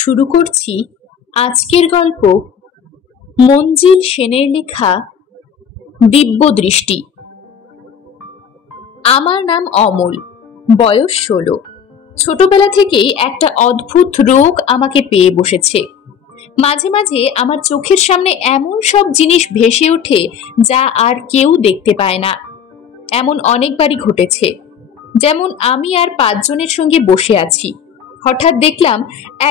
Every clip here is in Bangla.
শুরু করছি আজকের গল্প মঞ্জিল সেনের লেখা দিব্যদৃষ্টি। আমার নাম অমল, বয়স 16। ছোটবেলা থেকেই একটা অদ্ভুত রোগ আমাকে পেয়ে বসেছে। মাঝে মাঝে আমার চোখের সামনে এমন সব জিনিস ভেসে ওঠে যা আর কেউ দেখতে পায় না। এমন অনেকবারই ঘটেছে। যেমন আমি আর 5 জনের সঙ্গে বসে আছি, হঠাৎ দেখলাম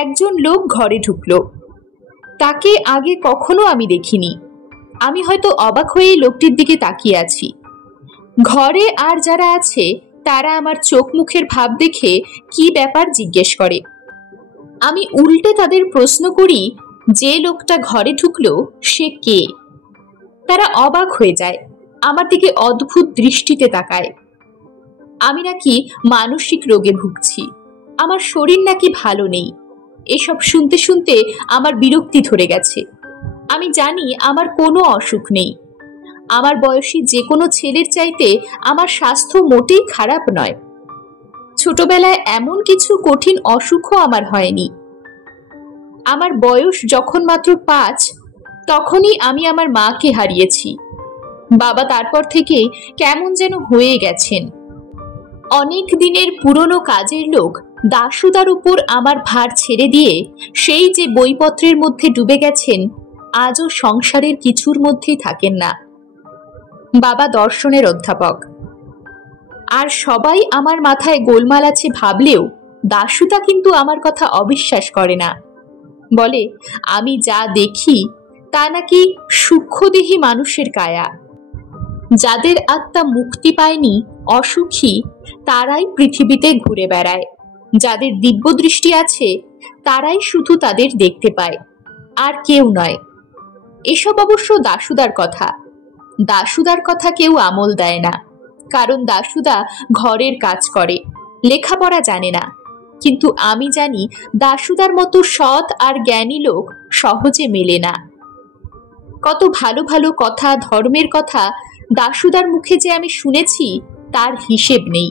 একজন লোক ঘরে ঢুকলো। তাকে আগে কখনো আমি দেখিনি। আমি হয়তো অবাক হয়ে লোকটির দিকে তাকিয়ে আছি। ঘরে আর যারা আছে তারা আমার চোখ মুখের ভাব দেখে কি ব্যাপার জিজ্ঞেস করে। আমি উল্টে তাদের প্রশ্ন করি, যে লোকটা ঘরে ঢুকলো সে কে? তারা অবাক হয়ে যায়, আমার দিকে অদ্ভুত দৃষ্টিতে তাকায়। আমি নাকি মানসিক রোগে ভুগছি, আমার শরীর নাকি ভালো নেই। এসব শুনতে শুনতে আমার বিরক্তি ধরে গেছে। আমি জানি আমার কোনো অসুখ নেই। আমার বয়সী যে কোনো ছেলের চাইতে আমার স্বাস্থ্য মোটেই খারাপ নয়। ছোটবেলায় এমন কিছু কঠিন অসুখও আমার হয়নি। আমার বয়স যখন মাত্র 5, তখনই আমি আমার মাকে হারিয়েছি। বাবা তারপর থেকে কেমন যেন হয়ে গেছেন। অনেক দিনের পুরনো কাজের লোক দাশুদার উপর আমার ভার ছেড়ে দিয়ে সেই যে বইপত্রের মধ্যে ডুবে গেছেন, আজও সংসারের কিছুর মধ্যেই থাকেন না। বাবা দর্শনের অধ্যাপক, আর সবাই আমার মাথায় গোলমাল আছে ভাবলেও দাশুদা কিন্তু আমার কথা অবিশ্বাস করে না। বলে আমি যা দেখি তা নাকি সূক্ষ্মদেহী মানুষের কায়া। যাদের আত্মা মুক্তি পায়নি, অসুখী, তারাই পৃথিবীতে ঘুরে বেড়ায়। যাদের দিব্যদৃষ্টি আছে তারাই শুধু তাদের দেখতে পায়, আর কেউ নয়। এসব অবশ্য দাশুদার কথা। দাশুদার কথা কেউ আমল দেয় না, কারণ দাশুদা ঘরের কাজ করে, লেখাপড়া জানে না। কিন্তু আমি জানি দাশুদার মতো সৎ আর জ্ঞানী লোক সহজে মেলে না। কত ভালো ভালো কথা, ধর্মের কথা দাশুদার মুখে যে আমি শুনেছি তার হিসেব নেই।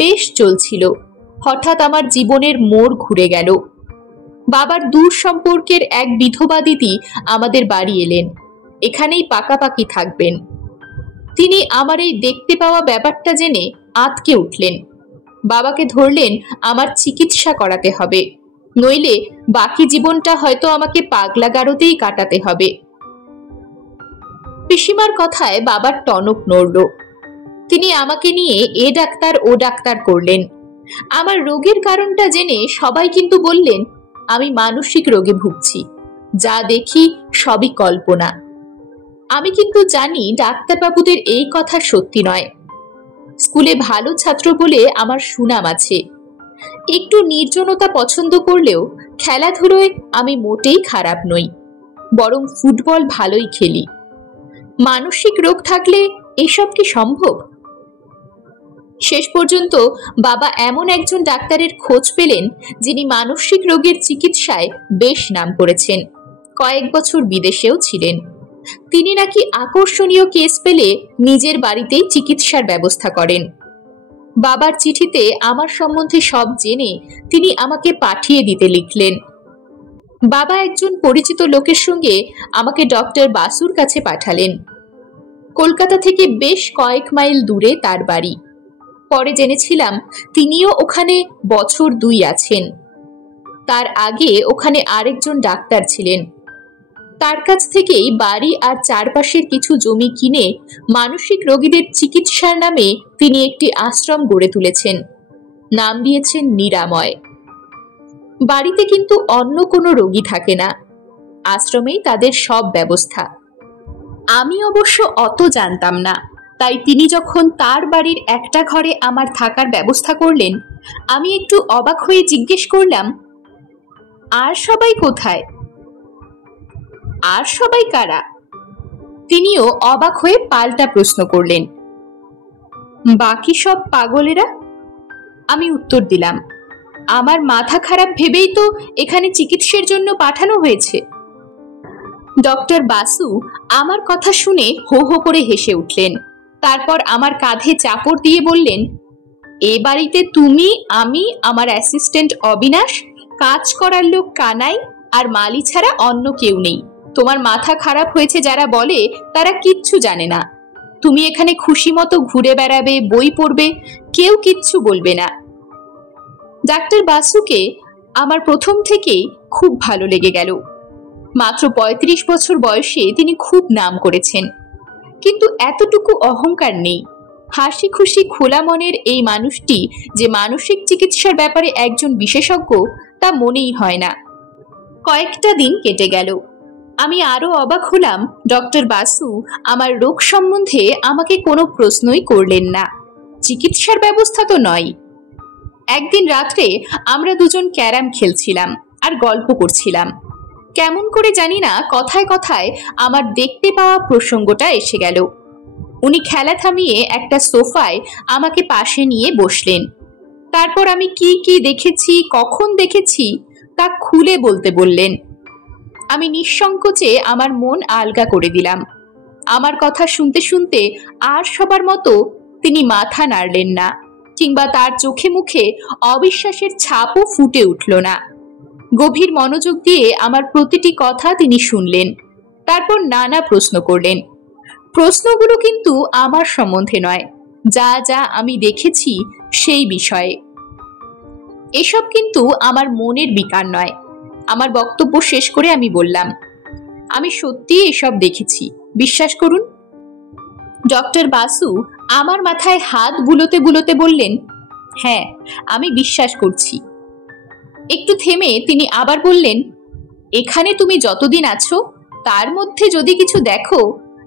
বেশ চলছিল, হঠাৎ আমার জীবনের মোড় ঘুরে গেল। বাবার দূর সম্পর্কের এক বিধবা দিদি আমাদের বাড়ি এলেন, এখানেই পাকাপাকি থাকবেন। তিনি আমার এই দেখতে পাওয়া ব্যাপারটা জেনে আঁতকে উঠলেন। বাবাকে ধরলেন আমার চিকিৎসা করাতে হবে, নইলে বাকি জীবনটা হয়তো আমাকে পাগলাগারোতেই কাটাতে হবে। পিসিমার কথায় বাবার টনক নড়ল। তিনি আমাকে নিয়ে এ ডাক্তার ও ডাক্তার করলেন। আমার রোগের কারণটা জেনে সবাই কিন্তু বললেন আমি মানসিক রোগে ভুগছি, যা দেখি সবই কল্পনা। আমি কিন্তু জানি ডাক্তারবাবুদের এই কথা সত্যি নয়। স্কুলে ভালো ছাত্র বলে আমার সুনাম আছে। একটু নির্জনতা পছন্দ করলেও খেলাধুলোয় আমি মোটেই খারাপ নই, বরং ফুটবল ভালোই খেলি। মানসিক রোগ থাকলে এসব কি সম্ভব? শেষ পর্যন্ত বাবা এমন একজন ডাক্তারের খোঁজ পেলেন যিনি মানসিক রোগের চিকিৎসায় বেশ নাম করেছেন, কয়েক বছর বিদেশেও ছিলেন। তিনি নাকি আকর্ষণীয় কেস পেলে নিজের বাড়িতেই চিকিৎসার ব্যবস্থা করেন। বাবার চিঠিতে আমার সম্বন্ধে সব জেনে তিনি আমাকে পাঠিয়ে দিতে লিখলেন। বাবা একজন পরিচিত লোকের সঙ্গে আমাকে ডক্টর বাসুর কাছে পাঠালেন। কলকাতা থেকে বেশ কয়েক মাইল দূরে তার বাড়ি। পরে জেনেছিলাম তিনিও ওখানে বছর 2 আছেন। তার আগে ওখানে আরেকজন ডাক্তার ছিলেন। তার কাছ থেকেই বাড়ি আর চারপাশের কিছু জমি কিনে মানসিক রোগীদের চিকিৎসার নামে তিনি একটি আশ্রম গড়ে তুলেছেন। নাম দিয়েছেন নিরাময়। বাড়িতে কিন্তু অন্য কোনো রোগী থাকে না, আশ্রমেই তাদের সব ব্যবস্থা। আমি অবশ্য অত জানতাম না, তাই তিনি যখন তার বাড়ির একটা ঘরে আমার থাকার ব্যবস্থা করলেন, আমি একটু অবাক হয়ে জিজ্ঞেস করলাম, আর সবাই কোথায়? আর সবাই কারা? তিনিও অবাক হয়ে পাল্টা প্রশ্ন করলেন, বাকি সব পাগলেরা। আমি উত্তর দিলাম, আমার মাথা খারাপ ভেবেই তো এখানে চিকিৎসার জন্য পাঠানো হয়েছে। ডক্টর বাসু আমার কথা শুনে হো হো করে হেসে উঠলেন। তারপর আমার কাঁধে চাপড় দিয়ে বললেন, এ বাড়িতে তুমি, আমি, আমার অ্যাসিস্ট্যান্ট অবিনাশ কাজ করার লোক কানাই আর মালি ছাড়া অন্য কেউ নেই। তোমার মাথা খারাপ হয়েছে যারা বলে তারা কিচ্ছু জানে না। তুমি এখানে খুশি মতো ঘুরে বেড়াবে, বই পড়বে, কেউ কিচ্ছু বলবে না। ডাক্তার বাসুকে আমার প্রথম থেকেই খুব ভালো লেগে গেল। মাত্র ৩৫ বছর বয়সে তিনি খুব নাম করেছেন, কিন্তু এতটুকু অহংকার নেই। হাসি খুশি খোলা মনের এই মানুষটি যে মানসিক চিকিৎসার ব্যাপারে একজন বিশেষজ্ঞ তা মনেই হয় না। কয়েকটা দিন কেটে গেল। আমি আরো অবাক হলাম, ডক্টর বাসু আমার রোগ সম্বন্ধে আমাকে কোনো প্রশ্নই করলেন না। চিকিৎসার ব্যবস্থা তো নয়। একদিন রাত্রে আমরা দুজন ক্যারাম খেলছিলাম আর গল্প করছিলাম। কেমন করে জানি না কথায় কথায় আমার দেখতে পাওয়া প্রসঙ্গটা এসে গেল। উনি খেলা থামিয়ে একটা সোফায় আমাকে পাশে নিয়ে বসলেন। তারপর আমি কি কি দেখেছি, কখন দেখেছি তা খুলে বলতে বললেন। আমি নিঃসংকোচে আমার মন আলগা করে দিলাম। আমার কথা শুনতে শুনতে আর সবার মতো তিনি মাথা নাড়লেন না, কিংবা তার চোখে মুখে অবিশ্বাসের ছাপও ফুটে উঠল না। গভীর মনোযোগ দিয়ে আমার প্রতিটি কথা তিনি শুনলেন। তারপর নানা প্রশ্ন করলেন। প্রশ্নগুলো কিন্তু আমার সম্বন্ধে নয়, যা যা আমি দেখেছি সেই বিষয়ে। এসব কিন্তু আমার মনের বিকার নয়। আমার বক্তব্য শেষ করে আমি বললাম, আমি সত্যি এসব দেখেছি, বিশ্বাস করুন। ডক্টর বাসু আমার মাথায় হাত বুলোতে বুলোতে বললেন, হ্যাঁ, আমি বিশ্বাস করছি। একটু থেমে তিনি আবার বললেন, এখানে তুমি যতদিন আছো তার মধ্যে যদি কিছু দেখো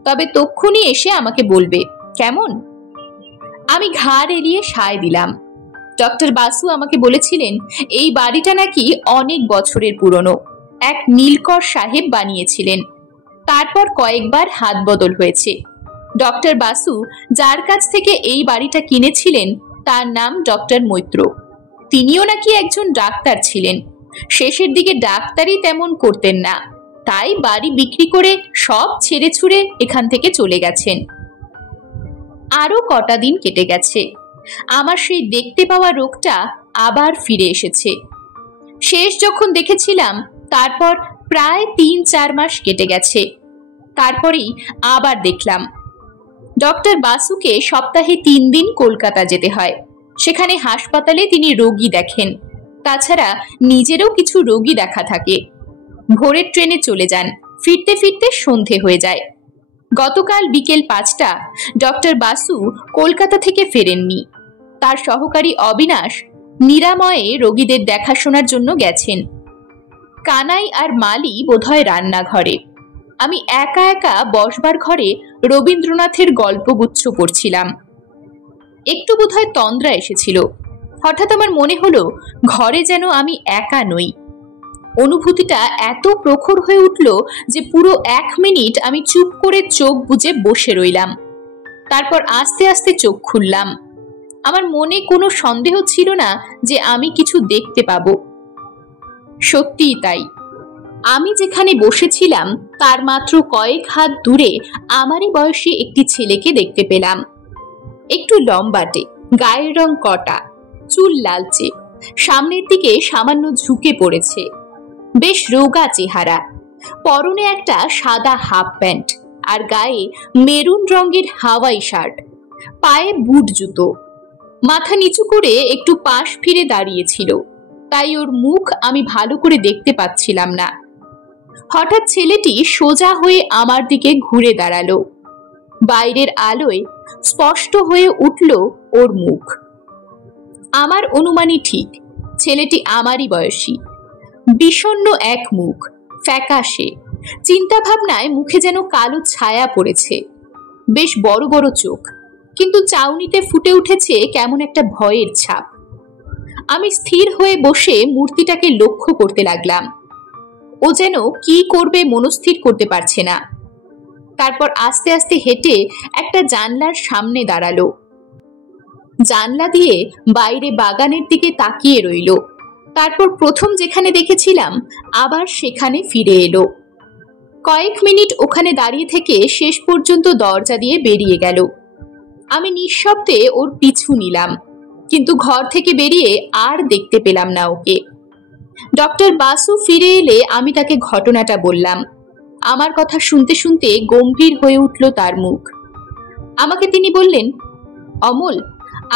তবে তক্ষুনি এসে আমাকে বলবে, কেমন? আমি ঘাড় এড়িয়ে সায় দিলাম। ডক্টর বাসু আমাকে বলেছিলেন এই বাড়িটা নাকি অনেক বছরের পুরনো। এক নীলকর সাহেব বানিয়েছিলেন, তারপর কয়েকবার হাত বদল হয়েছে। ডক্টর বাসু যার কাছ থেকে এই বাড়িটা কিনেছিলেন তার নাম ডক্টর মৈত্র। তিনিও নাকি একজন ডাক্তার ছিলেন। শেষের দিকে ডাক্তারই তেমন করতেন না, তাই বাড়ি বিক্রি করে সব ছেড়ে ছুড়ে এখান থেকে চলে গেছেন। আরো কটা দিন কেটে গেছে। আমার সেই দেখতে পাওয়া রোগটা আবার ফিরে এসেছে। শেষ যখন দেখেছিলাম তারপর প্রায় ৩-৪ মাস কেটে গেছে। তারপরেই আবার দেখলাম। ডক্টর বাসুকে সপ্তাহে ৩ দিন কলকাতা যেতে হয়। সেখানে হাসপাতালে তিনি রোগী দেখেন, তাছাড়া নিজেরও কিছু রোগী দেখা থাকে। ভোরের ট্রেনে চলে যান, ফিরতে ফিরতে সন্ধে হয়ে যায়। গতকাল বিকেল ৫টা ডক্টর বাসু কলকাতা থেকে ফেরেননি। তার সহকারী অবিনাশ নিরাময়ে রোগীদের দেখাশোনার জন্য গেছেন। কানাই আর মালি বোধহয় রান্নাঘরে। আমি একা একা বসবার ঘরে রবীন্দ্রনাথের গল্পগুচ্ছ পড়ছিলাম। একটু বোধহয় তন্দ্রা এসেছিল। হঠাৎ আমার মনে হলো ঘরে যেন আমি একা নই। অনুভূতিটা এত প্রখর হয়ে উঠল যে পুরো ১ মিনিট আমি চুপ করে চোখ বুজে বসে রইলাম। তারপর আস্তে আস্তে চোখ খুললাম। আমার মনে কোনো সন্দেহ ছিল না যে আমি কিছু দেখতে পাবো। সত্যিই তাই। আমি যেখানে বসেছিলাম তার মাত্র কয়েক হাত দূরে আমারই বয়সী একটি ছেলেকে দেখতে পেলাম। একটু লম্বাটে, গায়ের রং কটা, চুল লালচে, সামনের দিকে সামান্য ঝুঁকে পড়েছে, বেশ রোগা চেহারা। পরনে একটা সাদা হাফ প্যান্ট আর গায়ে মেরুন রঙের হাওয়াই শার্ট, পায়ে বুট জুতো। মাথা নিচু করে একটু পাশ ফিরে দাঁড়িয়েছিল, তাই ওর মুখ আমি ভালো করে দেখতে পাচ্ছিলাম না। হঠাৎ ছেলেটি সোজা হয়ে আমার দিকে ঘুরে দাঁড়ালো। বাইরের আলোয় স্পষ্ট হয়ে উঠল ওর মুখ। আমার অনুমানই ঠিক, ছেলেটি আমারই বয়সী। বিষণ্ণ এক মুখ, ফ্যাকাশে, চিন্তা ভাবনায় মুখে যেন কালো ছায়া পড়েছে। বেশ বড় বড় চোখ, কিন্তু চাউনিতে ফুটে উঠেছে কেমন একটা ভয়ের ছাপ। আমি স্থির হয়ে বসে মূর্তিটাকে লক্ষ্য করতে লাগলাম। ও যেন কি করবে মনস্থির করতে পারছে না। তারপর আস্তে আস্তে হেঁটে একটা জানলার সামনে দাঁড়ালো। জানলা দিয়ে বাইরে বাগানের দিকে তাকিয়ে রইল। তারপর প্রথম যেখানে দেখেছিলাম আবার সেখানে ফিরে এলো। কয়েক মিনিট ওখানে দাঁড়িয়ে থেকে শেষ পর্যন্ত দরজা দিয়ে বেরিয়ে গেল। আমি নিঃশব্দে ওর পিছু নিলাম, কিন্তু ঘর থেকে বেরিয়ে আর দেখতে পেলাম না ওকে। ডক্টর বাসু ফিরে এলে আমি তাকে ঘটনাটা বললাম। আমার কথা শুনতে শুনতে গম্ভীর হয়ে উঠল তার মুখ। আমাকে তিনি বললেন, অমল,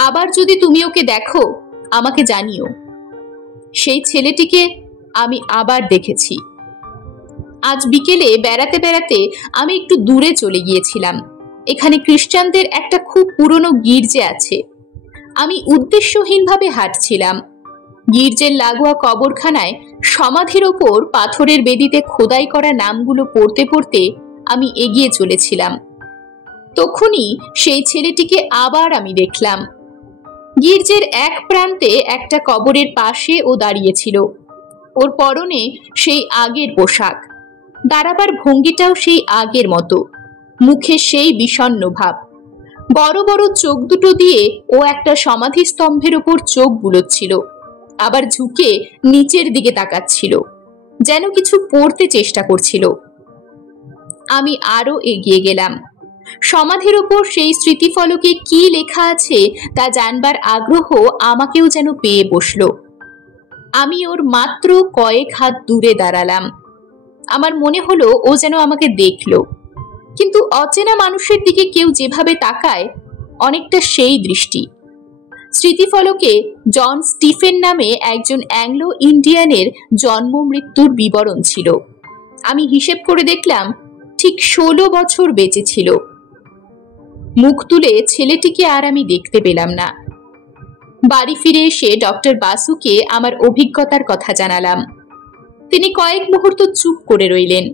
আবার যদি তুমি ওকে দেখো আমাকে জানিও। সেই ছেলেটিকে আমি আবার দেখেছি। আজ বিকেলে বেড়াতে বেড়াতে আমি একটু দূরে চলে গিয়েছিলাম। এখানে খ্রিস্টানদের একটা খুব পুরনো গির্জে আছে। আমি উদ্দেশ্যহীনভাবে হাঁটছিলাম। গির্জের লাগোয়া কবরখানায় সমাধির ওপর পাথরের বেদিতে খোদাই করা নামগুলো পড়তে পড়তে আমি এগিয়ে চলেছিলাম। তখনই সেই ছেলেটিকে আবার আমি দেখলাম। গির্জের এক প্রান্তে একটা কবরের পাশে ও দাঁড়িয়েছিল। ওর পরনে সেই আগের পোশাক, দাঁড়াবার ভঙ্গিটাও সেই আগের মতো, মুখে সেই বিষণ্ণ ভাব। বড় বড় চোখ দুটো দিয়ে ও একটা সমাধি স্তম্ভের উপর চোখ বুলোচ্ছিল, আবার ঝুঁকে নিচের দিকে তাকাচ্ছিল, যেন কিছু পড়তে চেষ্টা করছিল। আমি আরো এগিয়ে গেলাম। সমাধির উপর সেই স্মৃতিফলকে কি লেখা আছে তা জানবার আগ্রহ আমাকেও যেন পেয়ে বসল। আমি ওর মাত্র কয়েক হাত দূরে দাঁড়ালাম। আমার মনে হলো ও যেন আমাকে দেখলো, কিন্তু অচেনা মানুষের দিকে কেউ যেভাবে তাকায়, অনেকটা সেই দৃষ্টি। স্মৃতিফলকে জন স্টিফেন নামে একজন অ্যাংলো ইন্ডিয়ানের জন্ম মৃত্যুর বিবরণ ছিল। আমি হিসেব করে দেখলাম ঠিক 16 বছর বেঁচে ছিল। মুখ তুলে ছেলেটিকে আর আমি দেখতে পেলাম না। বাড়ি ফিরে এসে ডক্টর বাসুকে আমার অভিজ্ঞতার কথা জানালাম। তিনি কয়েক মুহূর্ত চুপ করে রইলেন।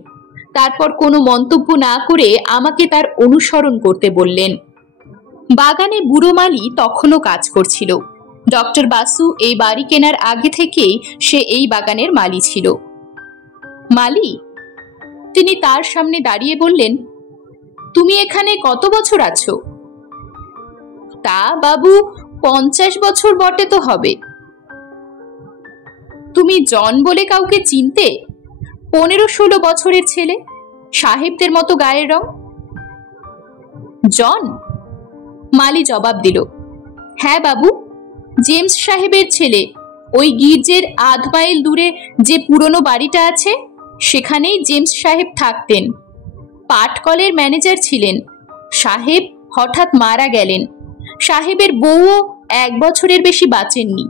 তারপর কোনো মন্তব্য না করে আমাকে তার অনুসরণ করতে বললেন। বাগানে বুড়ো মালি তখনও কাজ করছিল। ডক্টর বাসু এই বাড়ি কেনার আগে থেকেই সে এই বাগানের মালি ছিল। মালি? তিনি তার সামনে দাঁড়িয়ে বললেন, তুমি এখানে কত বছর আছো? তা বাবু 50 বছর বটে তো হবে। তুমি জন বলে কাউকে চিনতে? 15-16 বছরের ছেলে, সাহেবদের মতো গায়ের রং। জন? মালি জবাব দিল, হ্যাঁ বাবু, জেমস সাহেবের ছেলে। ওই গির্জের আধ মাইল দূরে যে পুরনো বাড়িটা আছে, সেখানেই জেমস সাহেব থাকতেন। পাটকলের ম্যানেজার ছিলেন। সাহেব হঠাৎ মারা গেলেন। সাহেবের বউও 1 বছরের বেশি বাঁচেননি।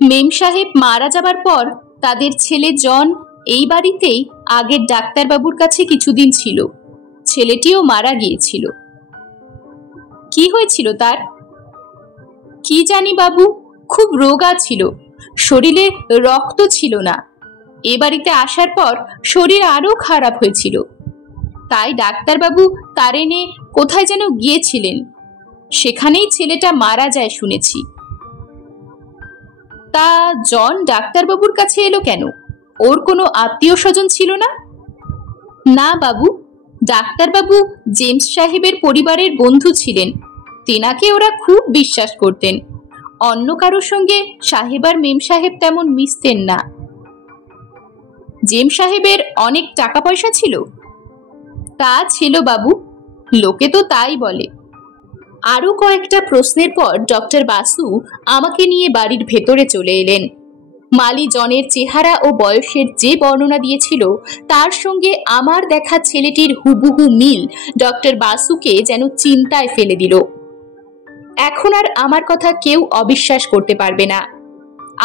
মেম সাহেব মারা যাবার পর তাদের ছেলে জন এই বাড়িতেই আগের ডাক্তারবাবুর কাছে কিছুদিন ছিল। ছেলেটিও মারা গিয়েছিল। কি হয়েছিল তার? কি জানি বাবু, খুব রোগা ছিল, শরীরে রক্ত ছিল না। এ বাড়িতে আসার পর শরীর আরো খারাপ হয়েছিল। তাই ডাক্তারবাবু তার এনে কোথায় যেন গিয়েছিলেন, সেখানেই ছেলেটা মারা যায় শুনেছি। তা জন ডাক্তারবাবুর কাছে এলো কেন? ওর কোনো আত্মীয় স্বজন ছিল না? না বাবু, ডাক্তারবাবু জেমস সাহেবের পরিবারের বন্ধু ছিলেন। তেনাকে ওরা খুব বিশ্বাস করতেন। অন্য কারোর সঙ্গে সাহেব আর মেম সাহেব তেমন মিশতেন না। জেমস সাহেবের অনেক টাকা পয়সা ছিল? তা ছিল বাবু, লোকে তো তাই বলে। আরো কয়েকটা প্রশ্নের পর ডক্টর বাসু আমাকে নিয়ে বাড়ির ভেতরে চলে এলেন। মালি জনের চেহারা ও বয়সের যে বর্ণনা দিয়েছিল তার সঙ্গে আমার দেখা ছেলেটির হুবহু মিল ডক্টর বাসুকে যেন চিন্তায় ফেলে দিল। এখন আর আমার কথা কেউ অবিশ্বাস করতে পারবে না।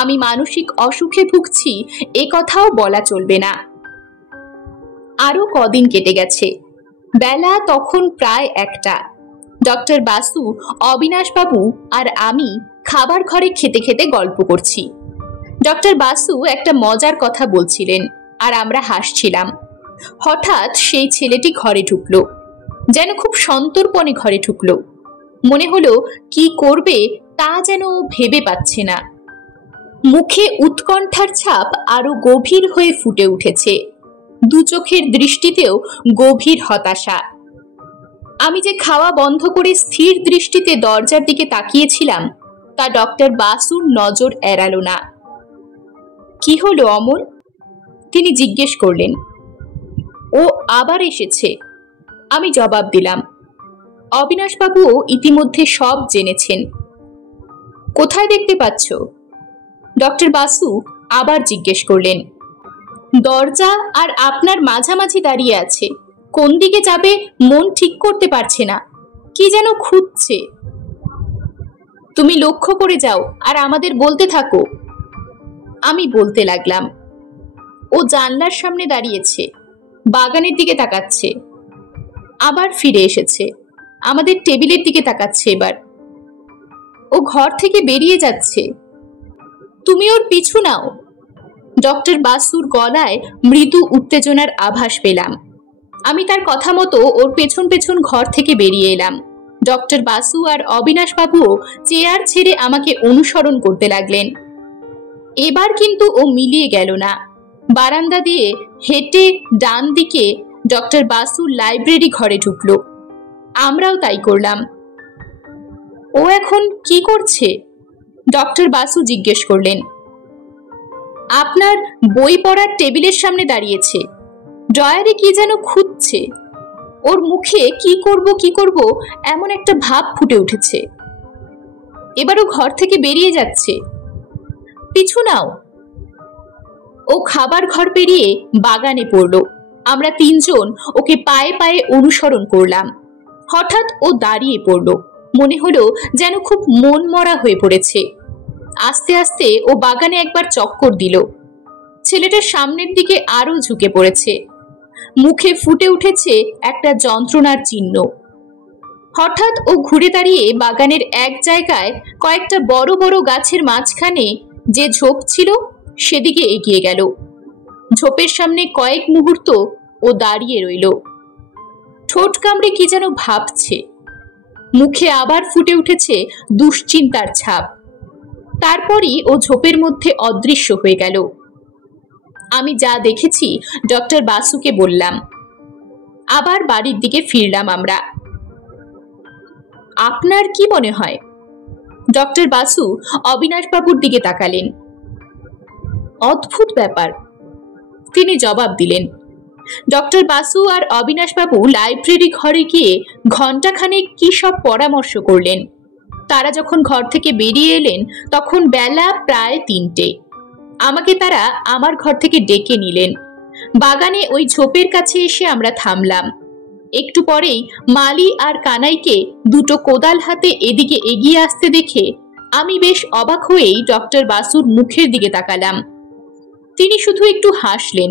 আমি মানসিক অসুখে ভুগছি এ কথাও বলা চলবে না। আরো কদিন কেটে গেছে। বেলা তখন প্রায় 1টা। ডক্টর বাসু, অবিনাশবাবু আর আমি খাবার ঘরে খেতে খেতে গল্প করছি। ডক্টর বাসু একটা মজার কথা বলছিলেন আর আমরা হাসছিলাম। হঠাৎ সেই ছেলেটি ঘরে ঢুকলো, যেন খুব সন্তর্পণে ঘরে ঢুকলো। মনে হলো কি করবে তা যেন ভেবে পাচ্ছে না। মুখে উৎকণ্ঠার ছাপ আরো গভীর হয়ে ফুটে উঠেছে। দু চোখের দৃষ্টিতেও গভীর হতাশা। আমি যে খাওয়া বন্ধ করে স্থির দৃষ্টিতে দরজার দিকে তাকিয়েছিলাম তা ডক্টর বাসুর নজর এড়ালো না। কি হলো অমল? তিনি জিজ্ঞেস করলেন। ও আবার এসেছে, আমি জবাব দিলাম। অবিনাশবাবুও ইতিমধ্যে সব জেনেছেন। কোথায় দেখতে পাচ্ছ? ডক্টর বাসু আবার জিজ্ঞেস করলেন, দরজা আর আপনার মাঝামাঝি দাঁড়িয়ে আছে, কোন দিকে যাবে মন ঠিক করতে পারছে না, কি যেন খুঁজছে। তুমি লক্ষ্য করে যাও আর আমাদের বলতে থাকো। আমি বলতে লাগলাম, ও জানলার সামনে দাঁড়িয়েছে, বাগানের দিকে তাকাচ্ছে, আবার ফিরে এসেছে, আমাদের টেবিলের দিকে তাকাচ্ছে। এবার ও ঘর থেকে বেরিয়ে যাচ্ছে, তুমি ওর পিছু নাও। ডক্টর বাসুর গলায় মৃদু উত্তেজনার আভাস পেলাম। আমি তার কথা মতো ওর পেছন পেছন ঘর থেকে বেরিয়ে এলাম। ডক্টর বাসু আর অবিনাশ বাবুও চেয়ার ছেড়ে আমাকে অনুসরণ করতে লাগলেন। এবার কিন্তু ও মিলিয়ে গেল না। বারান্দা দিয়ে হেঁটে ডান দিকে ডক্টর বাসু লাইব্রেরি ঘরে ঢুকলো। আমরাও তাই করলাম। ও এখন কি করছে? ডক্টর বাসু জিজ্ঞেস করলেন। আপনার বই পড়ার টেবিলের সামনে দাঁড়িয়েছে, ড্রয়ারে কি যেন খুঁজছে। ওর মুখে কি করব এমন একটা ভাব ফুটে উঠেছে। এবারও ঘর থেকে বেরিয়ে যাচ্ছে, পিছু নাও। ও খাবার ঘর পেরিয়ে বাগানে পড়ল। আমরা তিনজন ওকে পায়ে পায়ে অনুসরণ করলাম। হঠাৎ ও দাঁড়িয়ে পড়ল, মনে হলো যেন খুব মন মরা হয়ে পড়েছে। আস্তে আস্তে ও বাগানে একবার চক্কর দিল। ছেলেটার সামনের দিকে আরো ঝুঁকে পড়েছে, মুখে ফুটে উঠেছে একটা যন্ত্রণার চিহ্ন। হঠাৎ ও ঘুরে দাঁড়িয়ে বাগানের এক জায়গায় কয়েকটা বড় বড় গাছের মাঝখানে যে ঝোপ ছিল সেদিকে এগিয়ে গেল। ঝোপের সামনে কয়েক মুহূর্ত ও দাঁড়িয়ে রইল, ঠোঁট কামড়ে কি যেন ভাবছে। মুখে আবার ফুটে উঠেছে দুশ্চিন্তার ছাপ। তারপরই ও ঝোপের মধ্যে অদৃশ্য হয়ে গেল। আমি যা দেখেছি ডক্টর বাসুকে বললাম। আবার বাড়ির দিকে ফিরলাম আমরা। আপনার কি মনে হয়? ডক্টর বাসু অবিনাশ বাবুর দিকে তাকালেন। অদ্ভুত ব্যাপার, তিনি জবাব দিলেন। ডক্টর বাসু আর অবিনাশ বাবু লাইব্রেরি ঘরে গিয়ে ঘণ্টাখানেক কি সব পরামর্শ করলেন। তারা যখন ঘর থেকে বেরিয়ে এলেন তখন বেলা প্রায় 3টে। আমাকে তারা আমার ঘর থেকে ডেকে নিলেন। বাগানে ওই ঝোপের কাছে এসে আমরা থামলাম। একটু পরেই মালি আর কানাইকে দুটো কোদাল হাতে এদিকে এগিয়ে আসতে দেখে আমি বেশ অবাক হয়েই ডক্টর বাসুর মুখের দিকে তাকালাম। তিনি শুধু একটু হাসলেন,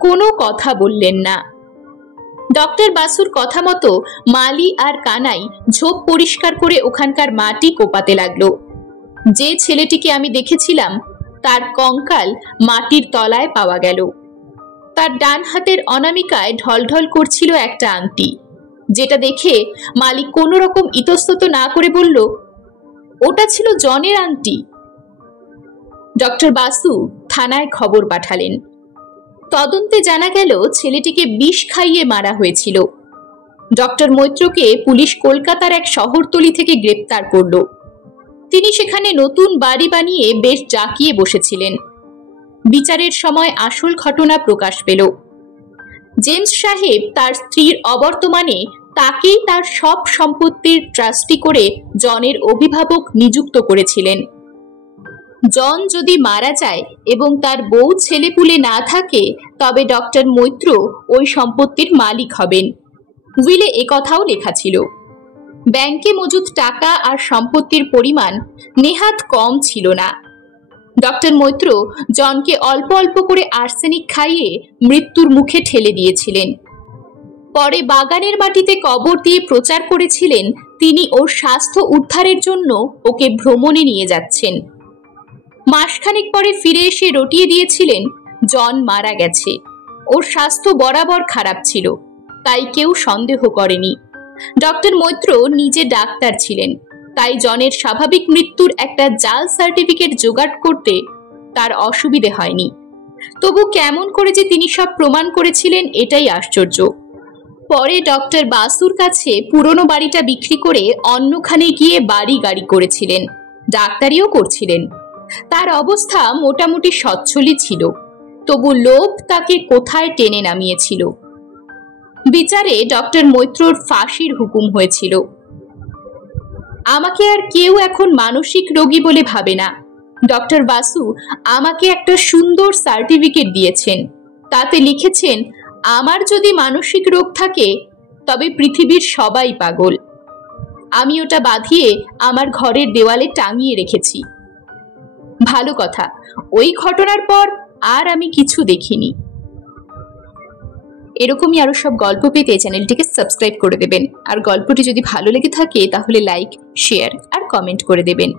কোনো কথা বললেন না। ডক্টর বাসুর কথা মতো মালি আর কানাই ঝোপ পরিষ্কার করে ওখানকার মাটি কোপাতে লাগলো। যে ছেলেটিকে আমি দেখেছিলাম তার কঙ্কাল মাটির তলায় পাওয়া গেল। তার ডান হাতের অনামিকায় ঢলঢল করছিল একটা আংটি, যেটা দেখে মালিক কোনো রকম ইতস্তত না করে বলল, ওটা ছিল জনের আংটি। ডক্টর বাসু থানায় খবর পাঠালেন। তদন্তে জানা গেল ছেলেটিকে বিষ খাইয়ে মারা হয়েছিল। ডক্টর মৈত্রকে পুলিশ কলকাতার এক শহরতলি থেকে গ্রেপ্তার করল। তিনি সেখানে নতুন বাড়ি বানিয়ে বেশ জাঁকিয়ে বসেছিলেন। বিচারের সময় আসল ঘটনা প্রকাশ পেল। জেমস সাহেব তার স্ত্রীর অবর্তমানে তাকেই তার সব সম্পত্তির ট্রাস্টি করে জনের অভিভাবক নিযুক্ত করেছিলেন। জন যদি মারা যায় এবং তার বউ ছেলেপুলে না থাকে তবে ডক্টর মৈত্র ওই সম্পত্তির মালিক হবেন। উইলে একথাও লেখা ছিল। ব্যাংকে মজুদ টাকা আর সম্পত্তির পরিমাণ নেহাত কম ছিল না। ডক্টর মৈত্র জনকে অল্প অল্প করে আর্সেনিক খাইয়ে মৃত্যুর মুখে ঠেলে দিয়েছিলেন। পরে বাগানের মাটিতে কবর দিয়ে প্রচার করেছিলেন তিনি ওর স্বাস্থ্য উদ্ধারের জন্য ওকে ভ্রমণে নিয়ে যাচ্ছেন। মাসখানেক পরে ফিরে এসে রটিয়ে দিয়েছিলেন জন মারা গেছে। ওর স্বাস্থ্য বরাবর খারাপ ছিল, তাই কেউ সন্দেহ করেনি। ডক্টর মৈত্র নিজে ডাক্তার ছিলেন, তাই জনের স্বাভাবিক মৃত্যুর একটা জাল সার্টিফিকেট জোগাড় করতে তার অসুবিধে হয়নি। তবু কেমন করে যে তিনি সব প্রমাণ করেছিলেন এটাই আশ্চর্য। পরে ডক্টর বাসুর কাছে পুরনো বাড়িটা বিক্রি করে অন্যখানে গিয়ে বাড়ি গাড়ি করেছিলেন, ডাক্তারিও করছিলেন। তার অবস্থা মোটামুটি সচ্ছলই ছিল, তবু লোভ তাকে কোথায় টেনে নামিয়েছিল। বিচারে ডক্টর মৈত্রর ফাঁসির হুকুম হয়েছিল। আমাকে আর কেউ এখন মানসিক রোগী বলে ভাবে না। ডক্টর বাসু আমাকে একটা সুন্দর সার্টিফিকেট দিয়েছেন। তাতে লিখেছেন, আমার যদি মানসিক রোগ থাকে তবে পৃথিবীর সবাই পাগল। আমি ওটা বাঁধিয়ে আমার ঘরের দেওয়ালে টাঙিয়ে রেখেছি। ভালো কথা, ওই ঘটনার পর আর আমি কিছু দেখিনি। এরকমই আরো সব গল্প পেতে চ্যানেলটিকে সাবস্ক্রাইব করে দেবেন। আর গল্পটি যদি ভালো লেগে থাকে তাহলে লাইক, শেয়ার আর কমেন্ট করে দেবেন।